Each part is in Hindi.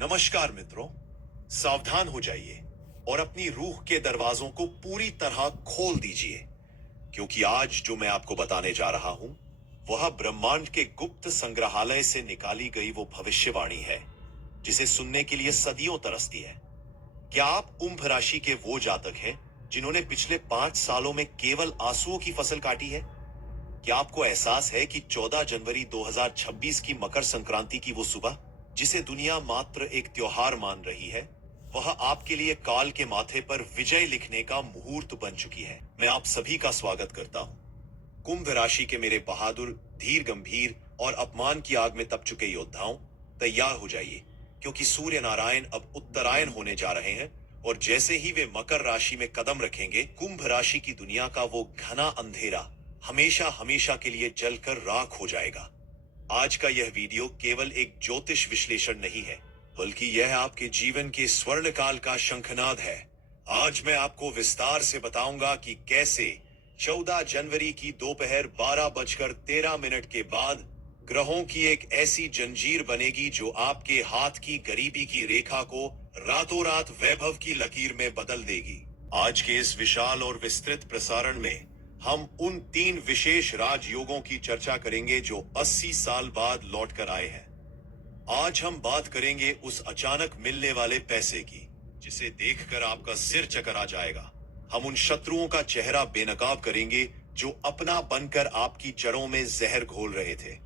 नमस्कार मित्रों, सावधान हो जाइए और अपनी रूह के दरवाजों को पूरी तरह खोल दीजिए, क्योंकि आज जो मैं आपको बताने जा रहा हूं, वह ब्रह्मांड के गुप्त संग्रहालय से निकाली गई वो भविष्यवाणी है, जिसे सुनने के लिए सदियों तरसती है। क्या आप कुंभ राशि के वो जातक हैं, जिन्होंने पिछले 5 सालों में केवल आंसुओं की फसल काटी है? क्या आपको एहसास है कि 14 जनवरी 2026 की मकर संक्रांति की वो सुबह, जिसे दुनिया मात्र एक त्योहार मान रही है, वह आपके लिए काल के माथे पर विजय लिखने का मुहूर्त बन चुकी है। मैं आप सभी का स्वागत करता हूं। कुंभ राशि के मेरे बहादुर, धीर गंभीर और अपमान की आग में तप चुके योद्धाओं, तैयार हो जाइए, क्योंकि सूर्य नारायण अब उत्तरायण होने जा रहे हैं और जैसे ही वे मकर राशि में कदम रखेंगे, कुंभ राशि की दुनिया का वो घना अंधेरा हमेशा हमेशा के लिए जलकर राख हो जाएगा। आज का यह वीडियो केवल एक ज्योतिष विश्लेषण नहीं है, बल्कि यह आपके जीवन के स्वर्ण काल का शंखनाद है। आज मैं आपको विस्तार से बताऊंगा कि कैसे 14 जनवरी की दोपहर 12:13 के बाद ग्रहों की एक ऐसी जंजीर बनेगी जो आपके हाथ की गरीबी की रेखा को रातों रात वैभव की लकीर में बदल देगी। आज के इस विशाल और विस्तृत प्रसारण में हम उन 3 विशेष राजयोगों की चर्चा करेंगे जो 80 साल बाद लौट कर आए हैं। आज हम बात करेंगे उस अचानक मिलने वाले पैसे की, जिसे देखकर आपका सिर चकरा जाएगा। हम उन शत्रुओं का चेहरा बेनकाब करेंगे जो अपना बनकर आपकी जड़ों में जहर घोल रहे थे।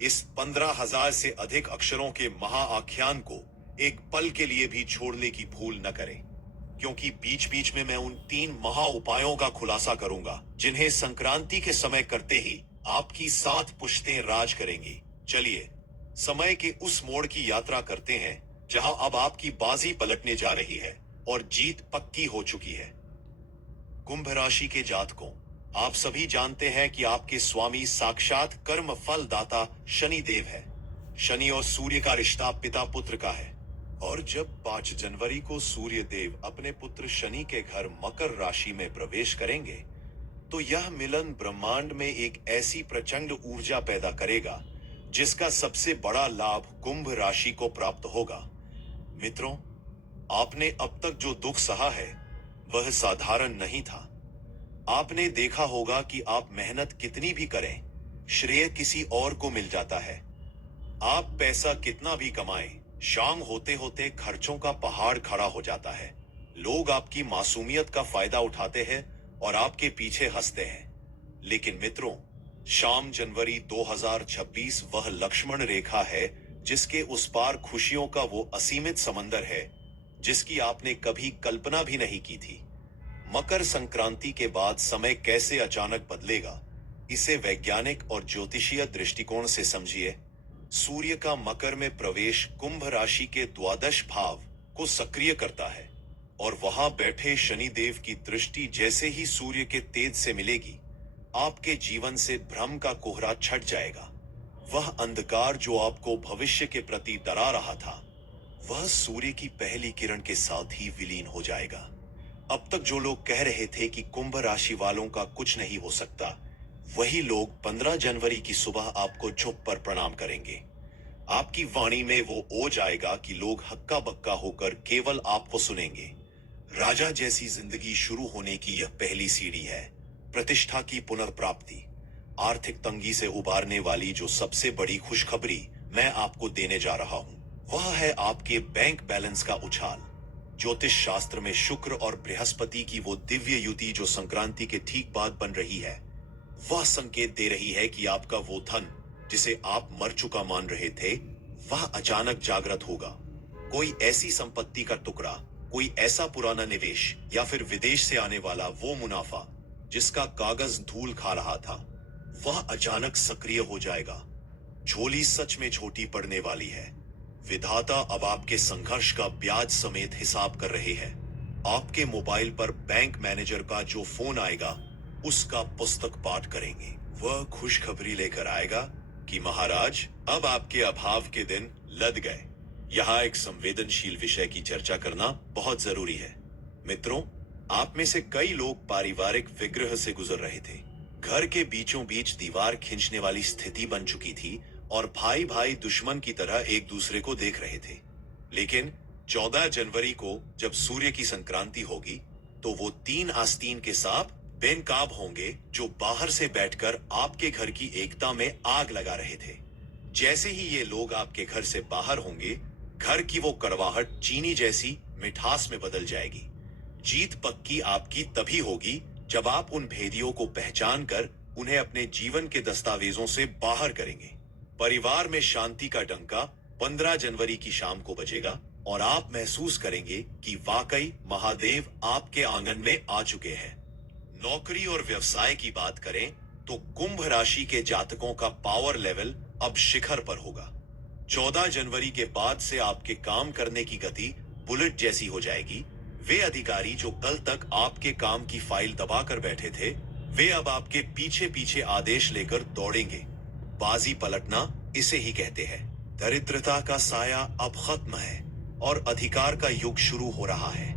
इस 15,000 से अधिक अक्षरों के महाआख्यान को एक पल के लिए भी छोड़ने की भूल न करें, क्योंकि बीच बीच में मैं उन 3 महा उपायों का खुलासा करूंगा, जिन्हें संक्रांति के समय करते ही आपकी 7 पुश्तें राज करेंगी। चलिए समय के उस मोड़ की यात्रा करते हैं जहां अब आपकी बाजी पलटने जा रही है और जीत पक्की हो चुकी है। कुंभ राशि के जातकों, आप सभी जानते हैं कि आपके स्वामी साक्षात कर्म फल दाता शनि देव है। शनि और सूर्य का रिश्ता पिता पुत्र का है, और जब 5 जनवरी को सूर्य देव अपने पुत्र शनि के घर मकर राशि में प्रवेश करेंगे, तो यह मिलन ब्रह्मांड में एक ऐसी प्रचंड ऊर्जा पैदा करेगा जिसका सबसे बड़ा लाभ कुंभ राशि को प्राप्त होगा। मित्रों, आपने अब तक जो दुख सहा है वह साधारण नहीं था। आपने देखा होगा कि आप मेहनत कितनी भी करें, श्रेय किसी और को मिल जाता है। आप पैसा कितना भी कमाएं, शाम होते होते खर्चों का पहाड़ खड़ा हो जाता है। लोग आपकी मासूमियत का फायदा उठाते हैं और आपके पीछे हंसते हैं। लेकिन मित्रों, शाम जनवरी 2026 वह लक्ष्मण रेखा है जिसके उस पार खुशियों का वो असीमित समंदर है जिसकी आपने कभी कल्पना भी नहीं की थी। मकर संक्रांति के बाद समय कैसे अचानक बदलेगा, इसे वैज्ञानिक और ज्योतिषीय दृष्टिकोण से समझिए। सूर्य का मकर में प्रवेश कुंभ राशि के द्वादश भाव को सक्रिय करता है, और वहां बैठे शनिदेव की दृष्टि जैसे ही सूर्य के तेज से मिलेगी, आपके जीवन से भ्रम का कोहरा छट जाएगा। वह अंधकार जो आपको भविष्य के प्रति डरा रहा था, वह सूर्य की पहली किरण के साथ ही विलीन हो जाएगा। अब तक जो लोग कह रहे थे कि कुंभ राशि वालों का कुछ नहीं हो सकता, वही लोग 15 जनवरी की सुबह आपको झुक पर प्रणाम करेंगे। आपकी वाणी में वो ओज आएगा कि लोग हक्का बक्का होकर केवल आपको सुनेंगे। राजा जैसी जिंदगी शुरू होने की यह पहली सीढ़ी है। प्रतिष्ठा की पुनर्प्राप्ति, आर्थिक तंगी से उबारने वाली जो सबसे बड़ी खुशखबरी मैं आपको देने जा रहा हूं, वह है आपके बैंक बैलेंस का उछाल। ज्योतिष शास्त्र में शुक्र और बृहस्पति की वो दिव्य युति जो संक्रांति के ठीक बाद बन रही है, वह संकेत दे रही है कि आपका वो धन जिसे आप मर चुका मान रहे थे, वह अचानक जागृत होगा। कोई ऐसी संपत्ति का टुकड़ा, कोई ऐसा पुराना निवेश या फिर विदेश से आने वाला वो मुनाफा जिसका कागज धूल खा रहा था, वह अचानक सक्रिय हो जाएगा। झोली सच में छोटी पड़ने वाली है। विधाता अब आपके संघर्ष का ब्याज समेत हिसाब कर रहे हैं। आपके मोबाइल पर बैंक मैनेजर का जो फोन आएगा, उसका पुस्तक पाठ करेंगे। वह खुशखबरी लेकर आएगा कि महाराज, अब आपके अभाव के दिन लद गए। यहाँ एक संवेदनशील विषय की चर्चा करना बहुत जरूरी है। मित्रों, आप में से कई लोग पारिवारिक विग्रह से गुजर रहे थे। घर के बीचों बीच दीवार खींचने वाली स्थिति बन चुकी थी और भाई भाई दुश्मन की तरह एक दूसरे को देख रहे थे। लेकिन 14 जनवरी को जब सूर्य की संक्रांति होगी तो वो 3 आस्तीन के सांप बेनकाब होंगे जो बाहर से बैठकर आपके घर की एकता में आग लगा रहे थे। जैसे ही ये लोग आपके घर से बाहर होंगे, घर की वो कड़वाहट चीनी जैसी मिठास में बदल जाएगी। जीत पक्की आपकी तभी होगी जब आप उन भेदियों को पहचान कर उन्हें अपने जीवन के दस्तावेजों से बाहर करेंगे। परिवार में शांति का डंका 15 जनवरी की शाम को बजेगा और आप महसूस करेंगे कि वाकई महादेव आपके आंगन में आ चुके हैं। नौकरी और व्यवसाय की बात करें तो कुंभ राशि के जातकों का पावर लेवल अब शिखर पर होगा। 14 जनवरी के बाद से आपके काम करने की गति बुलेट जैसी हो जाएगी। वे अधिकारी जो कल तक आपके काम की फाइल दबाकर बैठे थे, वे अब आपके पीछे पीछे आदेश लेकर दौड़ेंगे। बाजी पलटना इसे ही कहते हैं। दरिद्रता का साया अब खत्म है और अधिकार का युग शुरू हो रहा है।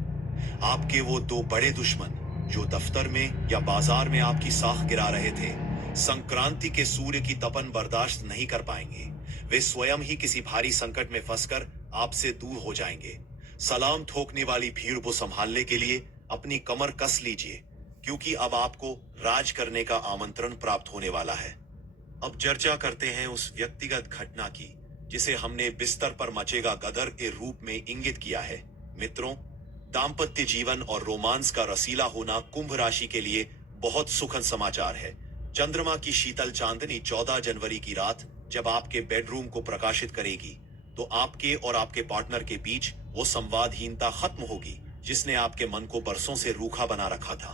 आपके वो 2 बड़े दुश्मन जो दफ्तर में या बाजार में आपकी साख गिरा रहे थे, संक्रांति के सूर्य की तपन बर्दाश्त नहीं कर पाएंगे। वे स्वयं ही किसी भारी संकट में फंसकर आपसे दूर हो जाएंगे। सलाम ठोकने वाली भीड़ को संभालने के लिए अपनी कमर कस लीजिए, क्योंकि अब आपको राज करने का आमंत्रण प्राप्त होने वाला है। अब चर्चा करते हैं उस व्यक्तिगत घटना की जिसे हमने बिस्तर पर मचेगा गदर के रूप में इंगित किया है। मित्रों, दाम्पत्य जीवन और रोमांस का रसीला होना कुंभ राशि के लिए बहुत सुखद समाचार है। चंद्रमा की शीतल चांदनी 14 जनवरी की रात जब आपके बेडरूम को प्रकाशित करेगी तो आपके और आपके पार्टनर के बीच वो संवादहीनता खत्म होगी जिसने आपके मन को बरसों से रूखा बना रखा था।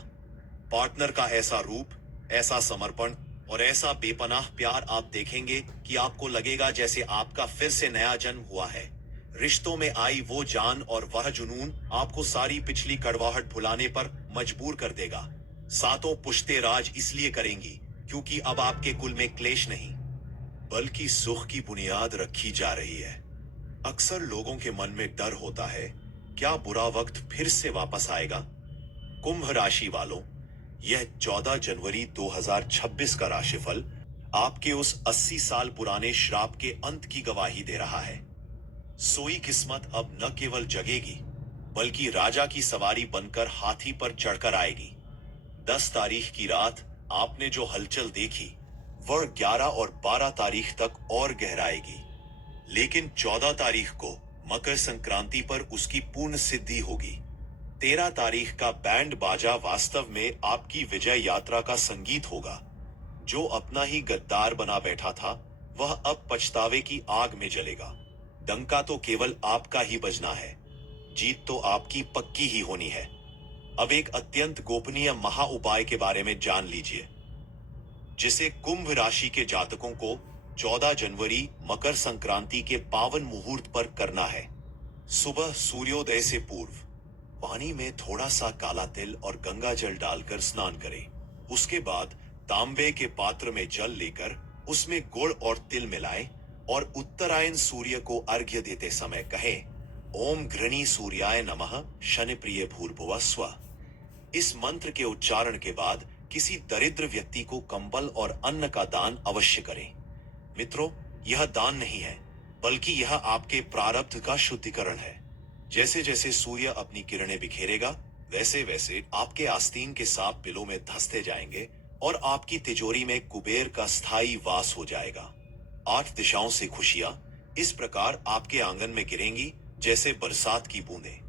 पार्टनर का ऐसा रूप, ऐसा समर्पण और ऐसा बेपनाह प्यार आप देखेंगे कि आपको लगेगा जैसे आपका फिर से नया जन्म हुआ है। रिश्तों में आई वो जान और वह जुनून आपको सारी पिछली कड़वाहट भुलाने पर मजबूर कर देगा। सातों पुश्ते राज इसलिए करेंगी क्योंकि अब आपके कुल में क्लेश नहीं बल्कि सुख की बुनियाद रखी जा रही है। अक्सर लोगों के मन में डर होता है, क्या बुरा वक्त फिर से वापस आएगा? कुंभ राशि वालों, यह 14 जनवरी 2026 का राशिफल आपके उस 80 साल पुराने श्राप के अंत की गवाही दे रहा है। सोई किस्मत अब न केवल जगेगी बल्कि राजा की सवारी बनकर हाथी पर चढ़कर आएगी। 10 तारीख की रात आपने जो हलचल देखी वह 11 और 12 तारीख तक और गहराएगी, लेकिन 14 तारीख को मकर संक्रांति पर उसकी पूर्ण सिद्धि होगी। 13 तारीख का बैंड बाजा वास्तव में आपकी विजय यात्रा का संगीत होगा। जो अपना ही गद्दार बना बैठा था वह अब पछतावे की आग में जलेगा। डंका तो केवल आपका ही बजना है, जीत तो आपकी पक्की ही होनी है। अब एक अत्यंत गोपनीय महा उपाय के बारे में जान लीजिए जिसे कुंभ राशि के जातकों को 14 जनवरी मकर संक्रांति के पावन मुहूर्त पर करना है। सुबह सूर्योदय से पूर्व पानी में थोड़ा सा काला तिल और गंगा जल डालकर स्नान करें। उसके बाद तांबे के पात्र में जल लेकर उसमें गुड़ और तिल मिलाएं और उत्तरायण सूर्य को अर्घ्य देते समय कहें, ओम घृणी सूर्याय नमः शनि प्रिय भूर्भुवः स्वः। इस मंत्र के उच्चारण के बाद किसी दरिद्र व्यक्ति को कंबल और अन्न का दान अवश्य करें। मित्रों, यह दान नहीं है बल्कि यह आपके प्रारब्ध का शुद्धिकरण है। जैसे जैसे सूर्य अपनी किरणें बिखेरेगा वैसे वैसे आपके आस्तीन के सांप बिलों में धंसते जाएंगे और आपकी तिजोरी में कुबेर का स्थायी वास हो जाएगा। 8 दिशाओं से खुशियां इस प्रकार आपके आंगन में गिरेंगी जैसे बरसात की बूंदें।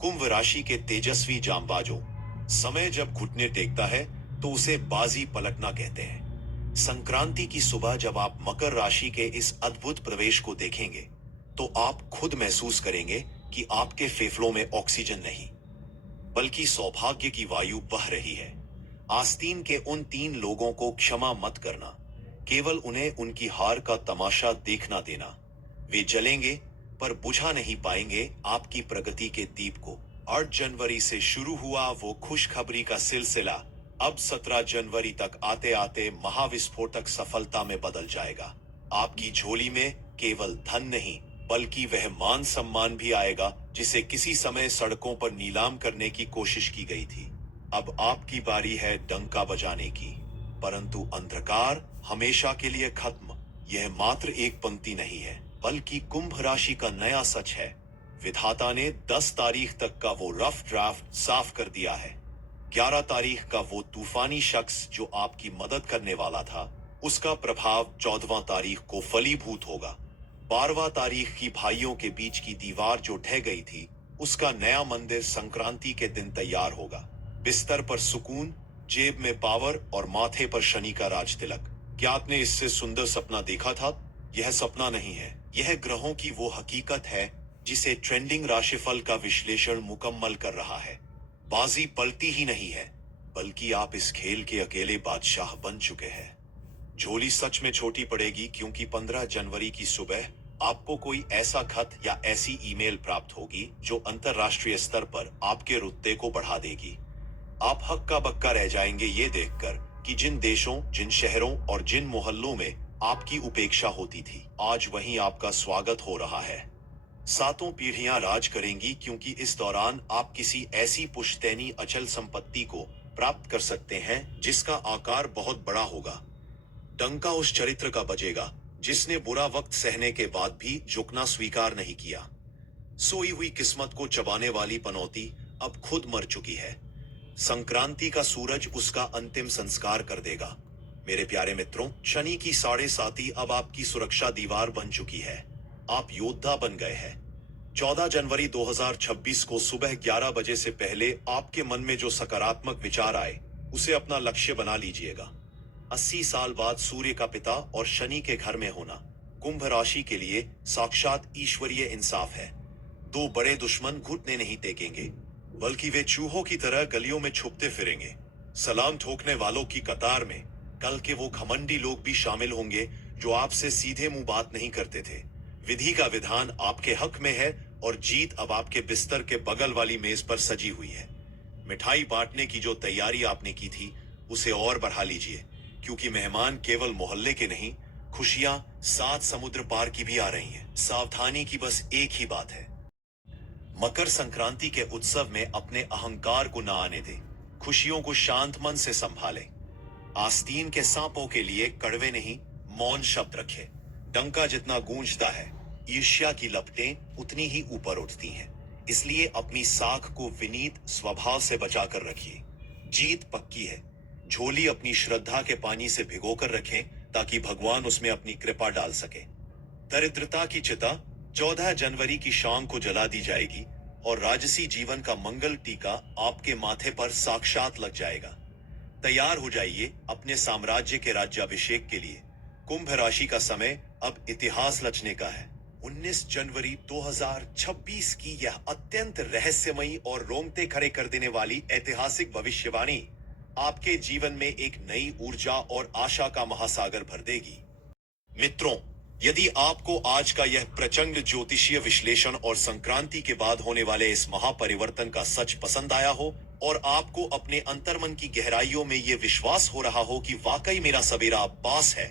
कुंभ राशि के तेजस्वी जांबाजों, समय जब घुटने टेकता है तो उसे बाजी पलटना कहते हैं। संक्रांति की सुबह जब आप मकर राशि के इस अद्भुत प्रवेश को देखेंगे तो आप खुद महसूस करेंगे कि आपके फेफड़ों में ऑक्सीजन नहीं बल्कि सौभाग्य की वायु बह रही है। आस्तीन के उन 3 लोगों को क्षमा मत करना, केवल उन्हें उनकी हार का तमाशा देखना देना। वे जलेंगे पर बुझा नहीं पाएंगे आपकी प्रगति के दीप को। 8 जनवरी से शुरू हुआ वो खुशखबरी का सिलसिला अब 17 जनवरी तक आते आते महाविस्फोटक सफलता में बदल जाएगा। आपकी झोली में केवल धन नहीं बल्कि वह मान सम्मान भी आएगा जिसे किसी समय सड़कों पर नीलाम करने की कोशिश की गई थी। अब आपकी बारी है डंका बजाने की, परंतु अंधकार हमेशा के लिए खत्म। यह मात्र एक पंक्ति नहीं है बल्कि कुंभ राशि का नया सच है। विधाता ने 10 तारीख तक का वो रफ ड्राफ्ट साफ कर दिया है। 11 तारीख का वो तूफानी शख्स जो आपकी मदद करने वाला था, उसका प्रभाव 14वां तारीख को फलीभूत होगा। 12वां तारीख की भाइयों के बीच की दीवार जो ढह गई थी, उसका नया मंदिर संक्रांति के दिन तैयार होगा। बिस्तर पर सुकून, जेब में पावर और माथे पर शनि का राज तिलक। क्या आपने इससे सुंदर सपना देखा था? यह सपना नहीं है, यह ग्रहों की वो हकीकत है जिसे ट्रेंडिंग राशिफल का विश्लेषण मुकम्मल कर रहा है। बाजी पलती ही नहीं है, बल्कि आप इस खेल के अकेले बादशाह बन चुके हैं। झोली सच में छोटी पड़ेगी क्योंकि 15 जनवरी की सुबह आपको कोई ऐसा खत या ऐसी ईमेल प्राप्त होगी जो अंतरराष्ट्रीय स्तर पर आपके रुतबे को बढ़ा देगी। आप हक्का बक्का रह जाएंगे ये देखकर कि जिन देशों, जिन शहरों और जिन मोहल्लों में आपकी उपेक्षा होती थी, आज वहीं आपका स्वागत हो रहा है। सातों पीढ़ियां राज करेंगी क्योंकि इस दौरान आप किसी ऐसी पुश्तैनी अचल संपत्ति को प्राप्त कर सकते हैं जिसका आकार बहुत बड़ा होगा। डंका उस चरित्र का बजेगा जिसने बुरा वक्त सहने के बाद भी झुकना स्वीकार नहीं किया। सोई हुई किस्मत को चबाने वाली पनौती अब खुद मर चुकी है। संक्रांति का सूरज उसका अंतिम संस्कार कर देगा। मेरे प्यारे मित्रों, शनि की 7.5 अब आपकी सुरक्षा दीवार बन चुकी है। आप योद्धा बन गए हैं। 14 जनवरी 2026 को सुबह 11 बजे से पहले आपके मन में जो सकारात्मक विचार आए, उसे अपना लक्ष्य बना लीजिएगा। 80 साल बाद सूर्य का पिता और शनि के घर में होना कुंभ राशि के लिए साक्षात ईश्वरीय इंसाफ है। दो बड़े दुश्मन घुटने नहीं टेकेंगे, बल्कि वे चूहों की तरह गलियों में छुपते फिरेंगे। सलाम ठोकने वालों की कतार में कल के वो घमंडी लोग भी शामिल होंगे जो आपसे सीधे मुंह बात नहीं करते थे। विधि का विधान आपके हक में है और जीत अब आपके बिस्तर के बगल वाली मेज पर सजी हुई है। मिठाई बांटने की जो तैयारी आपने की थी, उसे और बढ़ा लीजिए, क्योंकि मेहमान केवल मोहल्ले के नहीं, खुशियां 7 समुद्र पार की भी आ रही हैं। सावधानी की बस एक ही बात है, मकर संक्रांति के उत्सव में अपने अहंकार को ना आने दें। खुशियों को शांत मन से संभालें। आस्तीन के सांपों के लिए कड़वे नहीं, मौन शब्द रखें। डंका जितना गूंजता है, ईर्ष्या की लपटें उतनी ही ऊपर उठती हैं। इसलिए अपनी साख को विनीत स्वभाव से बचाकर रखिए। जीत पक्की है। झोली अपनी श्रद्धा के पानी से भिगोकर रखें ताकि भगवान उसमें अपनी कृपा डाल सके। दरिद्रता की चिता 14 जनवरी की शाम को जला दी जाएगी और राजसी जीवन का मंगल टीका आपके माथे पर साक्षात लग जाएगा। तैयार हो जाइए अपने साम्राज्य के राज्याभिषेक के लिए। कुंभ राशि का समय अब इतिहास रचने का है। 19 जनवरी 2026 की यह अत्यंत रहस्यमयी और रोंगटे खड़े कर देने वाली ऐतिहासिक भविष्यवाणी आपके जीवन में एक नई ऊर्जा और आशा का महासागर भर देगी। मित्रों, यदि आपको आज का यह प्रचंड ज्योतिषीय विश्लेषण और संक्रांति के बाद होने वाले इस महापरिवर्तन का सच पसंद आया हो और आपको अपने अंतर्मन की गहराइयों में यह विश्वास हो रहा हो कि वाकई मेरा सवेरा अब पास है,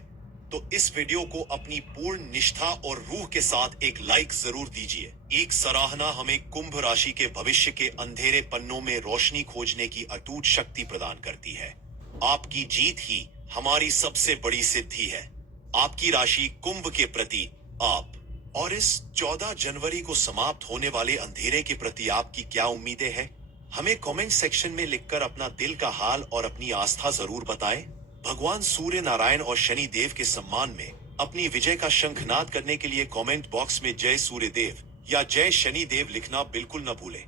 तो इस वीडियो को अपनी पूर्ण निष्ठा और रूह के साथ एक लाइक जरूर दीजिए। एक सराहना हमें कुंभ राशि के भविष्य के अंधेरे पन्नों में रोशनी खोजने की अटूट शक्ति प्रदान करती है। आपकी जीत ही हमारी सबसे बड़ी सिद्धि है। आपकी राशि कुंभ के प्रति आप और इस 14 जनवरी को समाप्त होने वाले अंधेरे के प्रति आपकी क्या उम्मीदें हैं? हमें कमेंट सेक्शन में लिखकर अपना दिल का हाल और अपनी आस्था जरूर बताएं। भगवान सूर्य नारायण और शनि देव के सम्मान में अपनी विजय का शंखनाद करने के लिए कमेंट बॉक्स में जय सूर्य देव या जय शनि देव लिखना बिल्कुल न भूलें।